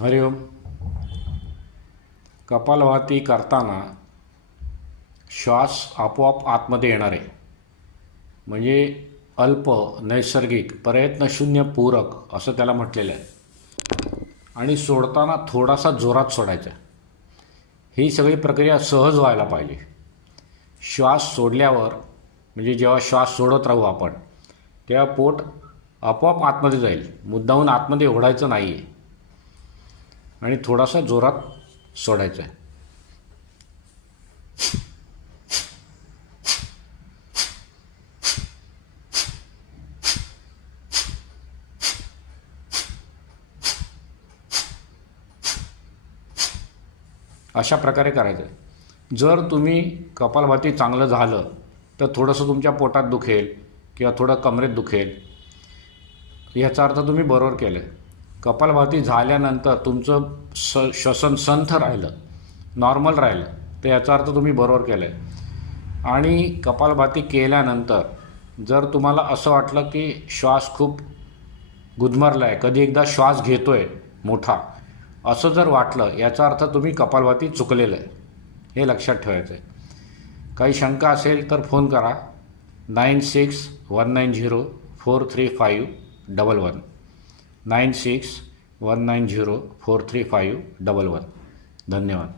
हरिओम. कपालभाती करताना श्वास आपोआप आतमध्ये येणार आहे, म्हणजे अल्प नैसर्गिक प्रयत्नशून्य पूरक असं त्याला म्हटलेलं आहे. आणि सोडताना थोडासा जोरात सोडायचा. ही सगळी प्रक्रिया सहज व्हायला पाहिजे. श्वास सोडल्यावर म्हणजे जेव्हा श्वास सोडत राहू आपण, तेव्हा पोट आपोआप आतमध्ये जाईल, मुद्दाहून आतमध्ये ओढायचं नाही आहे आणि थोडासा जोरात सोडायचं आहे. अशा प्रकारे करायचं आहे. जर तुम्ही कपालभाती चांगलं झालं तर थोडंसं तुमच्या पोटात दुखेल किंवा थोडं कमरेत दुखेल, याचा अर्थ तुम्ही बरोबर केलं. कपालभाती झाल्यानंतर तुमचं श्वसन संथ राहिलं, नॉर्मल राहिलं, तर याचा अर्थ तुम्ही बरोबर केलं आहे. आणि कपालभाती केल्यानंतर जर तुम्हाला असं वाटलं की श्वास खूप गुदमरला आहे, कधी एकदा श्वास घेतो आहे मोठा, असं जर वाटलं, याचा अर्थ तुम्ही कपालभाती चुकलेलं आहे, हे लक्षात ठेवायचं आहे. काही शंका असेल तर फोन करा 9619043511 9619043511. धन्यवाद.